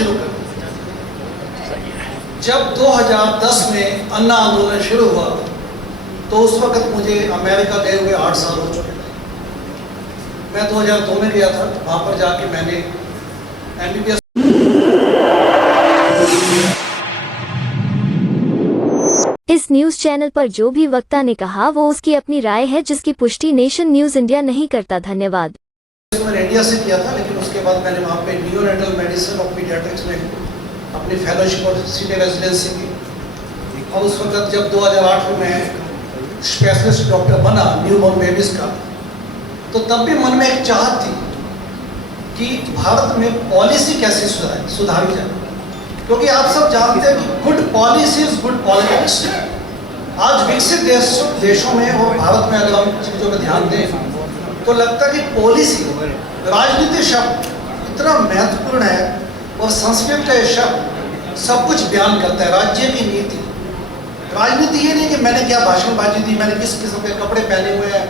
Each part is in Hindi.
शुरू कर दी। जब 2010 में अन्ना आंदोलन शुरू हुआ तो उस वक्त मुझे अमेरिका गए हुए 8 साल हो चुके थे। मैं 2002 में गया था, वहाँ पर जाके मैंने MBBS इस न्यूज चैनल पर जो भी वक्ता ने कहा वो उसकी अपनी राय है, जिसकी पुष्टि नेशन न्यूज इंडिया नहीं करता। धन्यवाद। मैंने इंडिया से किया था, लेकिन उसके बाद मैंने वहाँ पे नियोनेटल मेडिसिन और पीडियाट्रिक्स में अपनी फेलोशिप और सीनियर रेजिडेंसी की। और उस वक्त जब 2008 में मैं स्पेशलिस्ट डॉक्टर बना न्यूबॉर्न बेबीज का, तो तब भी मन में एक चाहत थी कि भारत में पॉलिसी कैसे सुधारी जाए, क्योंकि आप सब जानते हैं कि good policy is good politics. आज विकसित देशों में और भारत में अगर हम चीज़ों पर ध्यान दें तो लगता है कि पॉलिसी, राजनीति शब्द इतना महत्वपूर्ण है और संस्कृत का ये शब्द सब कुछ बयान करता है। राज्य की नीति, राजनीति ये नहीं कि मैंने क्या भाषणबाजी दी, मैंने किस किस्म के कपड़े पहने हुए हैं,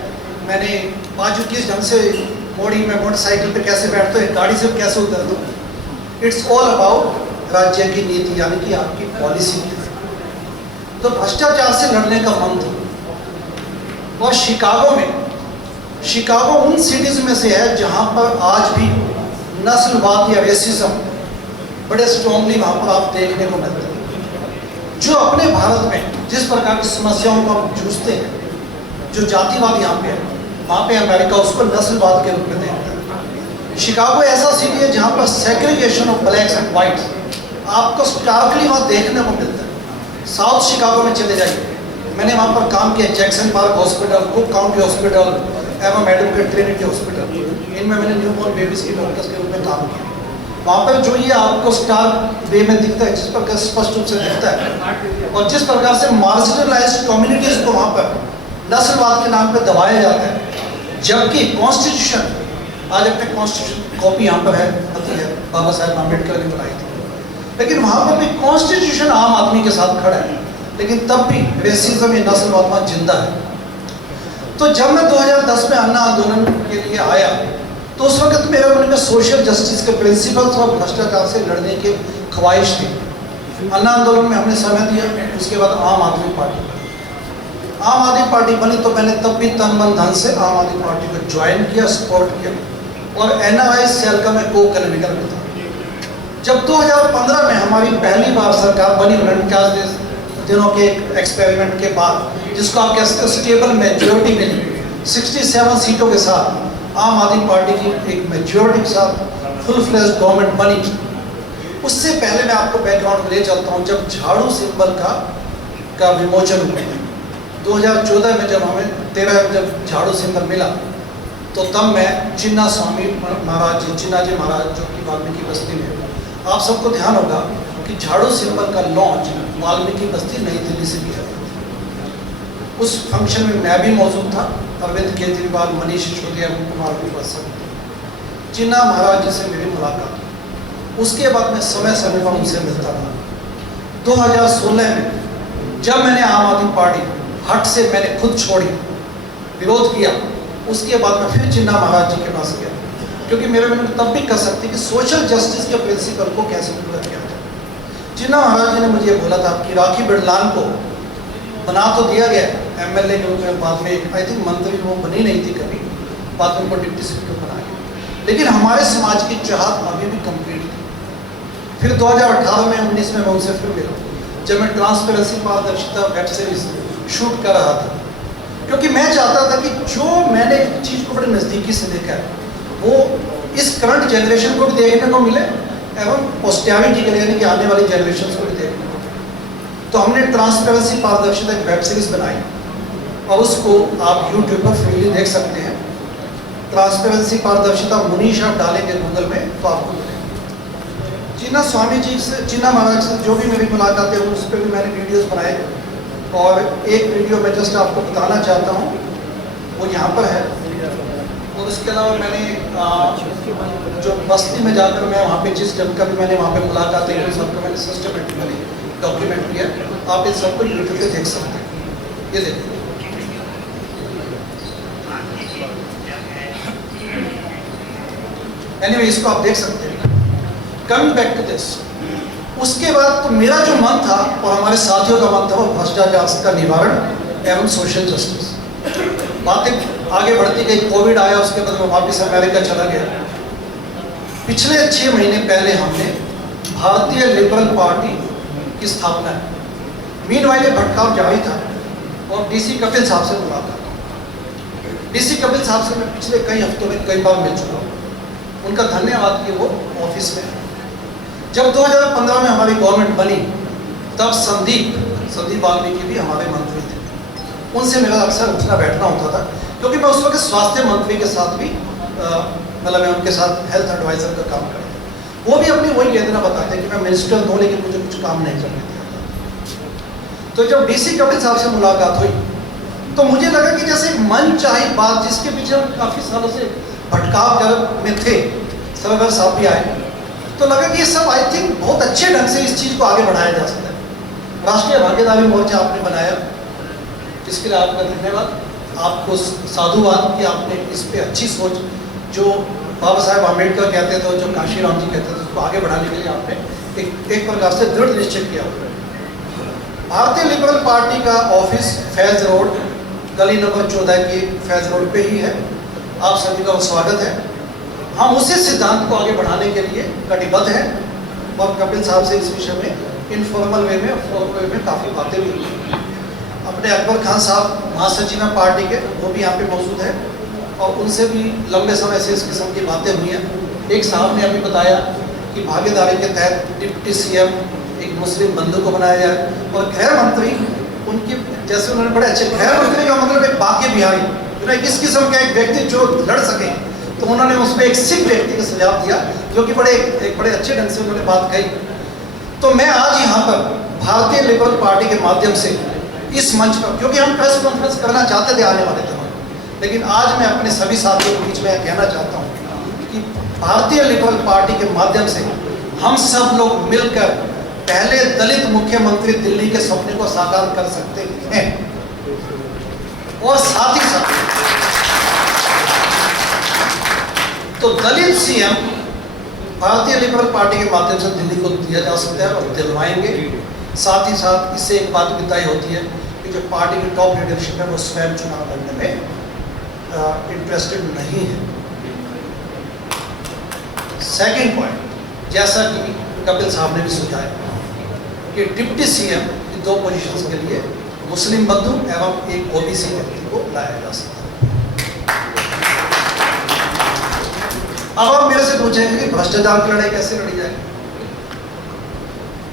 मैंने बाजू किस ढंग से मोड़ी में मोटरसाइकिल पे कैसे बैठते हैं, गाड़ी से कैसे उतर दूँ। इट्स ऑल अबाउट राज्य की नीति, यानी कि आपकी पॉलिसी। तो भ्रष्टाचार से लड़ने का मन था। और शिकागो उन सिटीज में से है जहां पर आज भी नस्लवाद या रेसिज्म बड़े स्ट्रॉन्गली वहां पर आप देखने को मिलते हैं। जो अपने भारत में जिस प्रकार की समस्याओं को हम जूझते हैं, जो जातिवाद यहाँ पे है, वहाँ पे अमेरिका उसको नस्लवाद के रूप में देखता है। शिकागो ऐसा सिटी है जहाँ पर segregation of blacks and whites आपको स्टार्कली वहाँ देखने को मिलता है। साउथ शिकागो में चले जाइए, मैंने वहाँ पर काम किया, Jackson park hospital, cook county hospital, एवं मैडम के ट्रिनिटी हॉस्पिटल, इनमें मैंने न्यूबॉर्न बेबीज के डॉक्टर्स के रूप में काम किया। वहाँ पर जो ये आपको स्टार वे में दिखता है, जिस प्रकार स्पष्ट रूप से दिखता है, और जिस प्रकार से मार्जिनलाइज्ड कम्युनिटीज को वहाँ पर नस्लवाद के नाम पर दबाया जाता है, जबकि कॉन्स्टिट्यूशन, आज अपने कॉन्स्टिट्यूशन कॉपी यहाँ पर है बाबा साहेब अम्बेडकर ने बनाई थी, लेकिन वहाँ पर भी कॉन्स्टिट्यूशन आम आदमी के साथ खड़ा है, लेकिन तब भी रेसिज्म या नस्लवाद वहाँ जिंदा है। तो जब मैं 2010 में अन्ना आंदोलन के लिए आया तो उस वक्त मेरे मन में सोशल जस्टिस के प्रिंसिपल्स और भ्रष्टाचार से लड़ने की ख्वाहिश थी। अन्ना आंदोलन में हमने समय दिया, उसके बाद आम आदमी पार्टी बनी, तो मैंने तब भी तन मन धन से आम आदमी पार्टी को ज्वाइन किया, सपोर्ट किया, और NRI सेल का मैं को कन्वीनर में था। जब 2015 में हमारी पहली बार सरकार बनी, 49 दिनों के एक्सपेरिमेंट के बाद, जिसको आप कह सकते हो स्टेबल मेजोरिटी मिली, 67 सीटों के साथ आम आदमी पार्टी की एक मेजोरिटी के साथ फुल फ्लेज गवर्नमेंट बनी। उससे पहले मैं आपको बैकग्राउंड ले चलता हूँ। जब झाड़ू सिंबल का विमोचन हुआ 2014 में, जब हमें 13 में जब झाड़ू सिंबल मिला, तो तब मैं चिन्ना स्वामी महाराज जी, चिन्ना जी महाराज जो कि वाल्मीकि बस्ती में, आप सबको ध्यान होगा कि झाड़ू सिंबल का लॉन्च वाल्मीकि बस्ती नई दिल्ली से किया गया। उस फंक्शन में मैं भी मौजूद था, अरविंद केजरीवाल, मनीष सिसोदिया, कुमार विश्वास, चिन्ना महाराज जी से मेरी मुलाकात। उसके बाद मैं समय समय पर उनसे मिलता रहा। 2016 में जब मैंने आम आदमी पार्टी हट से मैंने खुद छोड़ी, विरोध किया, उसके बाद मैं फिर चिन्ना महाराज जी के पास गया, क्योंकि मेरे मन में तब भी कर सकती कि सोशल जस्टिस के प्रिंसिपल को कैसे पूरा किया जाए। चिन्ना महाराज जी ने मुझे बोला था कि राखी बिरलान को बना तो दिया गया MLA के रूप में, बाद में आई थिंक मंत्री वो बनी नहीं थी कभी, बाद में उनको डिप्टी स्पीकर बना गया, लेकिन हमारे समाज की चाहत अभी भी कंप्लीट थी। फिर 2018 में 19 में मैं उनसे फिर मिला, जब मैं ट्रांसपेरेंसी पारदर्शिता वेब सीरीज शूट कर रहा था, क्योंकि मैं चाहता था कि जो मैंने चीज़ को बड़े नज़दीकी से देखा है वो इस करंट जनरेशन को भी देखने को मिले एवं पोस्टैरिटी के लिए, यानी कि आने वाली जनरेशन को भी देखने को मिले। तो हमने ट्रांसपेरेंसी पारदर्शिता एक वेब सीरीज बनाई और उसको आप यूट्यूब पर फ्रीली देख सकते हैं। ट्रांसपेरेंसी पारदर्शिता मुनीश आप डालेंगे गूगल में तो आपको मिलेगा। चिन्ना स्वामी जी से, चिन्ना महाराज से जो भी मेरी मुलाकातें हुई उस पर भी मैंने वीडियोज़ बनाए, और एक वीडियो मैं जस्ट आपको बताना चाहता हूँ, वो यहाँ पर है। और उसके अलावा मैंने जो बस्ती में जाकर मैं वहाँ पे जिस ढंग का भी मैंने वहाँ पे मुलाकातें की, सबको मैंने सिस्टमेटिकली डॉक्यूमेंट किया। आप इन सबको यूट्यूब पे देख सकते हैं। ये देखिए, एनीवे इसको आप देख सकते हैं। कमिंग बैक टू दिस, उसके बाद तो मेरा जो मन था और हमारे साथियों का मन था वो भ्रष्टाचार का निवारण एवं सोशल जस्टिस। बातें आगे बढ़ती गई, कोविड आया, उसके बाद मैं वापस अमेरिका चला गया। पिछले 6 महीने पहले हमने भारतीय लिबरल पार्टी की स्थापना की। मीनवाइल ये भटकाव जारी था और डीसी कपिल साहब से मुलाकात। डीसी कपिल साहब से मैं पिछले कई हफ्तों में कई बार मिल चुका हूँ, उनका धन्यवाद कि वो ऑफिस में। जब 2015 में हमारी गवर्नमेंट बनी तब संदीप वाल्मीकि भी हमारे मंत्री थे। उनसे मेरा अक्सर उठना बैठना होता था, क्योंकि मैं उस वक्त स्वास्थ्य मंत्री के साथ भी मतलब मैं उनके साथ हेल्थ एडवाइजर का काम करता। वो भी अपनी वही वेदना बताते हैं कि मैं मिनिस्टर हूँ लेकिन मुझे कुछ काम नहीं करने दिया। तो जब डीसी कपिल साहब से मुलाकात हुई तो मुझे लगा कि जैसे मन चाही बात जिसके पीछे हम काफ़ी सालों से भटकाव में थे, सरवर साहब भी आए, तो लगा कि ये सब आई थिंक बहुत अच्छे ढंग से इस चीज़ को आगे बढ़ाया जा सकता है। राष्ट्रीय भागीदारी मोर्चा आपने बनाया, इसके लिए आपका धन्यवाद, आपको साधुवाद कि आपने इस पे अच्छी सोच, जो बाबा साहेब आम्बेडकर कहते थे, जो काशीराम जी कहते थे, उसको आगे बढ़ाने के लिए आपने एक प्रकार से दृढ़ निश्चय किया। भारतीय लिबरल पार्टी का ऑफिस फैज रोड, गली नंबर 14 की फैज रोड पे ही है। आप सभी का स्वागत है। हम उसी सिद्धांत को आगे बढ़ाने के लिए कटिबद्ध हैं और कपिल साहब से इस विषय में इनफॉर्मल वे में, फॉर्मल वे में काफ़ी बातें भी हुई। अपने अकबर खान साहब महासचिव हैं पार्टी के, वो भी यहाँ पे मौजूद है और उनसे भी लंबे समय से इस किस्म की बातें हुई हैं। एक साहब ने अभी बताया कि भागीदारी के तहत डिप्टी सीएम एक मुस्लिम बंधु को बनाया जाए और गृह मंत्री उनकी, जैसे उन्होंने बड़े अच्छे, गृह मंत्री का मतलब एक बाकी बिहारी, इस किस्म का एक व्यक्ति जो लड़ सके, तो उन्होंने उसमें एक सिख व्यक्ति का सुझाव दिया, जो कि बड़े अच्छे ढंग से उन्होंने बात कही। तो मैं आज यहाँ पर भारतीय लिबरल पार्टी के माध्यम से इस मंच पर, क्योंकि हम प्रेस कॉन्फ्रेंस करना चाहते थे आने वाले दिनों में, लेकिन आज मैं अपने सभी साथियों के बीच में कहना चाहता हूँ कि भारतीय लिबरल पार्टी के माध्यम से हम सब लोग मिलकर पहले दलित मुख्यमंत्री दिल्ली के सपने को साकार कर सकते हैं और साथ ही साथ तो दलित सीएम भारतीय लिबरल पार्टी के माध्यम से दिल्ली को दिया जा सकता है और दिलवाएंगे। साथ ही साथ इससे एक बात भी तय होती है कि जो पार्टी की टॉप लीडरशिप है वो स्वयं चुनाव लड़ने में इंटरेस्टेड नहीं है। सेकंड पॉइंट, जैसा कि कपिल साहब ने भी सुझाया कि डिप्टी सीएम की 2 पोजीशंस के लिए मुस्लिम बंधु एवं एक ओबीसी व्यक्ति को लाया जा सकता है। अब आप मेरे से पूछेंगे कि भ्रष्टाचार की लड़ाई कैसे लड़ी जाएगी?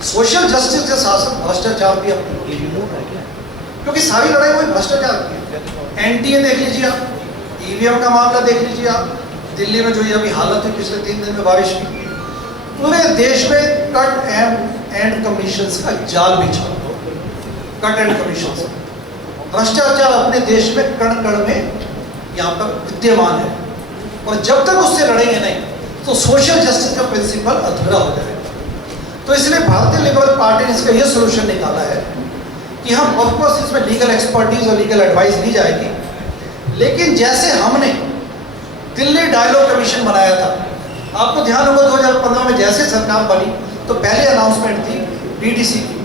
सोशल जस्टिस के साथ साथ भ्रष्टाचार भी अपनी, क्योंकि सारी लड़ाई कोई भ्रष्टाचार की है। एनटीए देख लीजिए आप, ईवीएम का मामला देख लीजिए आप, दिल्ली में जो ये अभी हालत हुई पिछले 3 दिन में बारिश की, पूरे देश में कट एंड कमीशंस का जाल बिछा, कट एंड कमीशंस। भ्रष्टाचार अपने देश में कण कण में यहाँ पर विद्यमान है और जब तक उससे लड़ेंगे नहीं तो सोशल जस्टिस का प्रिंसिपल अधूरा हो जाएगा। तो इसलिए भारतीय लिबरल पार्टी ने इसका यह सोल्यूशन निकाला है कि हम ऑफकोर्स इसमें लीगल एक्सपर्टीज और लीगल एडवाइस दी जाएगी, लेकिन जैसे हमने दिल्ली डायलॉग कमीशन बनाया था, आपको ध्यान होगा 2015 में जैसे सरकार बनी तो पहले अनाउंसमेंट थी डीडीसी की,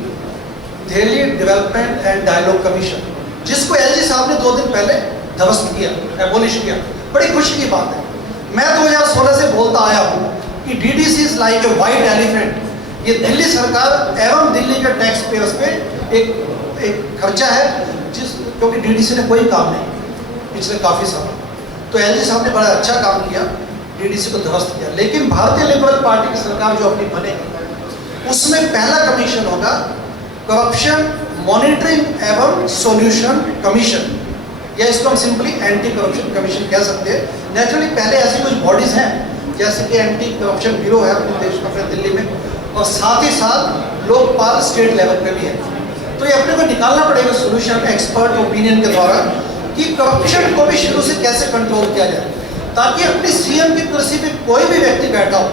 Delhi development and dialogue commission, जिसको एलजी साहब ने 2 दिन पहले ध्वस्त किया, एबोलिश किया। बड़ी खुशी की बात है। मैं 2016 से बोलता आया हूँ कि DDC is like a white elephant. ये दिल्ली सरकार एवं दिल्ली के टैक्स पेयर्स पे एक खर्चा है, क्योंकि डीडीसी ने कोई काम नहीं पिछले काफ़ी सालों। तो एलजी साहब ने बड़ा अच्छा काम किया, डीडीसी को ध्वस्त किया। लेकिन भारतीय लिबरल पार्टी की सरकार जो अपनी बनेगी उसमें पहला कमीशन होगा करप्शन मॉनिटरिंग एवं सॉल्यूशन कमीशन, या इसको हम सिंपली एंटी करप्शन कमीशन कह सकते हैं। नेचुरली पहले ऐसी कुछ बॉडीज हैं जैसे कि एंटी करप्शन ब्यूरो है अपने देश में, अपने दिल्ली में, और साथ ही साथ लोकपाल स्टेट लेवल पे भी है। तो ये अपने को निकालना पड़ेगा सोल्यूशन एक्सपर्ट ओपिनियन के द्वारा कि करप्शन को भी शुरू से कैसे कंट्रोल किया जाए, ताकि अपनी सीएम की कुर्सी पे कोई भी व्यक्ति बैठा हो,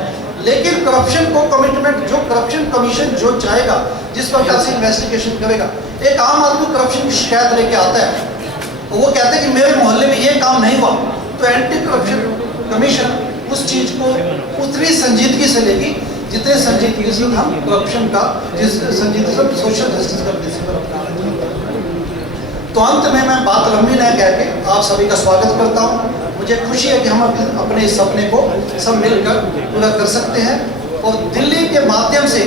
लेकिन करप्शन को कमिटमेंट जो करप्शन कमीशन जो चाहेगा, जिस प्रकार से इन्वेस्टिगेशन करेगा। एक आम आदमी करप्शन की शिकायत लेके आता है, वो कहते हैं कि मेरे मोहल्ले में ये काम नहीं हुआ, तो एंटी करप्शन कमीशन उस चीज को उतनी संजीदगी से लेगी जितने संजीदगी के साथ हम करप्शन का, जिस संजीदगी से सोशल जस्टिस का प्रिंसिपल अपनाना चाहते हैं। तो अंत में मैं बात लंबी न कह के आप सभी का स्वागत करता हूँ। मुझे खुशी है कि हम अपने इस सपने को सब मिलकर पूरा कर सकते हैं और दिल्ली के माध्यम से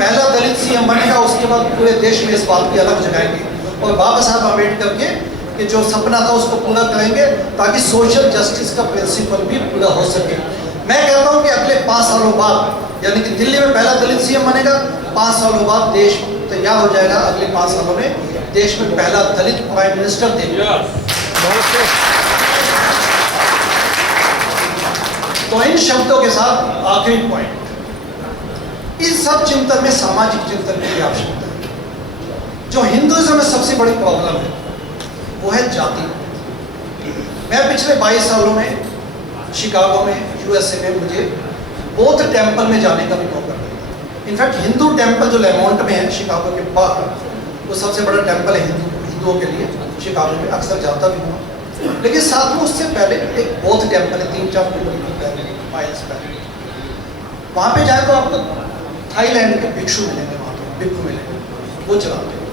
पहला दलित सीएम बनेगा, उसके बाद पूरे देश में इस बात की अलग जगाएंगे और बाबा साहब अम्बेडकर के जो सपना था उसको पूरा करेंगे ताकि सोशल जस्टिस का प्रिंसिपल भी पूरा हो सके। मैं कहता हूं कि अगले 5 सालों बाद, यानी कि दिल्ली में पहला दलित सीएम बनेगा, 5 सालों बाद देश तैयार हो जाएगा। अगले 5 सालों में देश में पहला दलित प्राइम मिनिस्टर देगा। तो इन शब्दों के साथ आखिरी पॉइंट, इस सब चिंतन में सामाजिक चिंतन की आवश्यकता है। जो हिंदुइज्म में सबसे बड़ी प्रॉब्लम है वो है जाति। मैं पिछले 22 सालों में शिकागो में, यूएसए में मुझे बौद्ध टेम्पल में जाने का भी मौका मिला। इनफैक्ट हिंदू टेम्पल जो लेमोंट में है शिकागो के बाहर, वो सबसे बड़ा टेम्पल है हिंदुओं के लिए, शिकागो में अक्सर जाता भी हूँ। लेकिन साथ में उससे पहले एक बौद्ध टेम्पल है 3-4 किलोमीटर माइल्स पहले। वहाँ पे जाए तो आपको थाईलैंड के भिक्षु मिलेंगे, वहाँ पे भिक्षु मिलेंगे, वो चलाते हैं।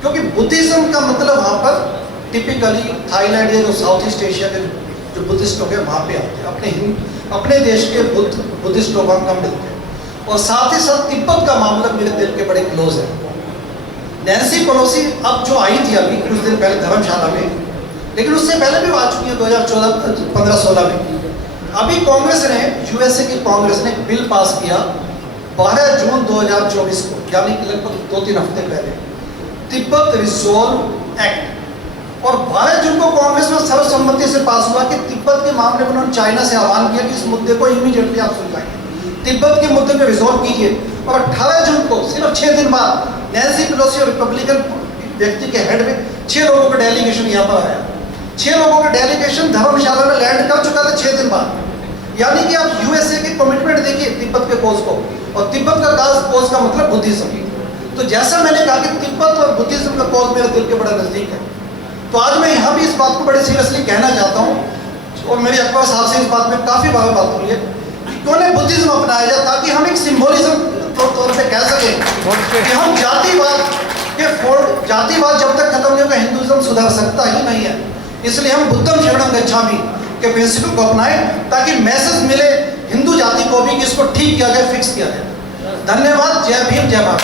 क्योंकि बुद्धिज्म का मतलब वहाँ पर टिपिकली थाईलैंड या जो साउथ ईस्ट एशिया के जो बुद्धिस्ट लोग हैं वहाँ पे आते हैं, अपने देश के बुद्धिस्ट लोगों का मिलते हैं। और साथ ही साथ तिब्बत का मामला मेरे दिल के बड़े क्लोज है। नैन्सी पेलोसी अब जो आई थी अभी कुछ दिन पहले धर्मशाला में, लेकिन उससे पहले भी आ चुकी है 2014, 15-16 में। अभी कांग्रेस ने, यूएसए की कांग्रेस ने बिल पास किया 12 जून 2024 को, यानी कि लगभग 2-3 हफ्ते पहले, तिब्बत रिजोल्व एक्ट। और 12 जून को कांग्रेस में सर्वसम्मति से पास हुआ कि तिब्बत के मामले में उन्होंने चाइना से आह्वान किया कि इस मुद्दे को इमीडिएटली आप सुलझाइए, तिब्बत के मुद्दे को रिजोल्व कीजिए। और 18 जून को, सिर्फ 6 दिन बाद, नैन्सी पेलोसी और रिपब्लिकन व्यक्ति के हेड में 6 लोगों का डेलीगेशन यहाँ पर आया। 6 लोगों का डेलीगेशन धर्मशाला में लैंड कर चुका था 6 दिन बाद। यानी कि आप यूएसए की कमिटमेंट देखिए तिब्बत के कोज को, और तिब्बत का कोज का मतलब बुद्धिज्म। तो जैसा मैंने कहा कि तिब्बत और बुद्धिज्म का कोज मेरे दिल के बड़ा नजदीक है, तो आज मैं यहाँ भी इस बात को बड़े सीरियसली कहना चाहता हूँ। और मेरी अकबर साहब से इस बात में काफ़ी बार बात हुई है कि क्यों नहीं बुद्धिज्म अपनाया जाए, ताकि हम एक सिंबोलिज्म तौर पे कह सकें कि हम जातिवाद जब तक खत्म नहीं होगा हिंदुइज्म सुधर सकता ही नहीं है। इसलिए हम बुद्धम शरणम गच्छामि के प्रिंसिपल को अपनाएं ताकि मैसेज मिले हिंदू जाति को भी कि इसको ठीक किया जाए, फिक्स किया जाए। धन्यवाद। जय भीम, जय भारत।